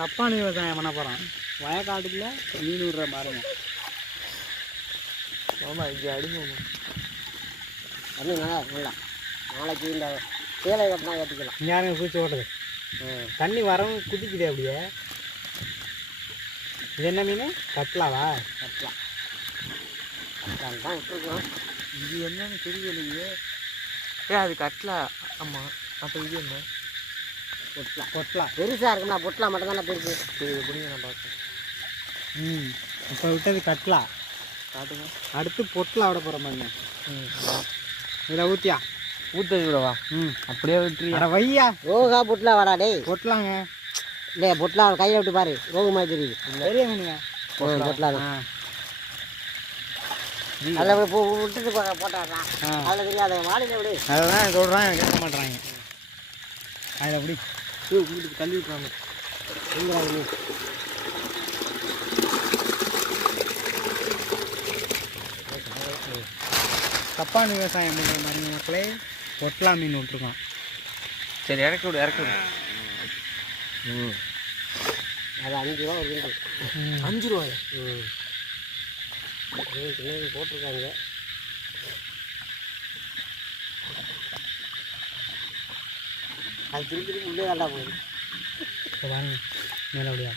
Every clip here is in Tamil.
தப்பான விவசாயம் பண்ண போகிறான். வயக்காட்டுக்குள்ள மீன் விடுற பாருங்க. ஆமாம், இங்கே அடிங்க நல்லா. நாளைக்கு இந்த சேலை கட்டினா கட்டிக்கலாம். இங்கே யாருங்க பூச்சி ஓட்டுது? தண்ணி வரவும் குதிக்குது அப்படியே. இது என்ன மீன்? கட்லாவா? கட்லா தான் விட்டுருக்கோம். இது என்னன்னு தெரியலையே. அது கட்லா. ஆமாம். அப்போ இது என்ன? பொட்லா. பொட்லா பெருசாக இருக்குண்ணா. பொட்லா மட்டும்தானே பெருசு. சரி, இது பிடிங்க, நான் பார்க்குறேன். இப்போ விட்டது கட்லா. காட்டுங்க. அடுத்து பொட்லா விட போகிற மாதிரிங்க. இதில் ஊற்றியா? ஊற்றது விடவா? அப்படியே விட்டுறியா? வையா. ரோகா பொட்லா வாடா டே. பொட்லாங்க. இல்லை, பொட்லா கையில் விட்டு பாரு. ரோகு மாதிரி தெரியுது. பெரிய மீனுங்க. பொட்லா தான். அதில் விட்டுட்டு போட்டாடுறான். அதில் தெரியாத வாழையில விடு. அதெல்லாம் சொல்கிறான், கேட்க மாட்டாங்க. அதில் எப்படி வீட்டுக்கு தள்ளி விட்டுறாங்க. தப்பான விவசாயம் பண்ணுற மாதிரி மக்களே பொட்லா மீன் விட்டுருக்கோம். சரி, இறக்கி விடு, இறக்கி விடு. அது 5 ரூபா ஒரு 5 ரூபாயா? போட்டிருக்காங்க. அது திருப்பி உள்ளே வேண்டா போகுது. மேலே அப்படியா?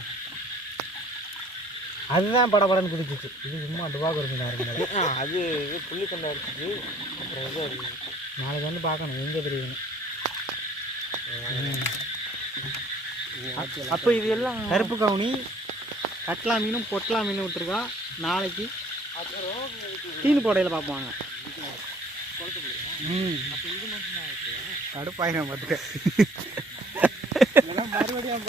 அதுதான் படப்படன்னு குதிச்சிச்சு. இது சும்மா டுபாக்கு இருக்குங்க. அது இது புள்ளி கண்டா இருக்குது. அப்புறம் இது இருக்குது. நாளைக்கு வந்து பார்க்கணும் எங்கே தெரியுதுன்னு. அப்போ இது எல்லாம் கருப்பு கவுனி, கட்லா மீனும் பொட்லா மீனும் விட்டுருக்கா. நாளைக்கு தீனு போடையில் பார்ப்பாங்க. கடுப்பாயிரம் பார்த்துக்க. மறுபடியும்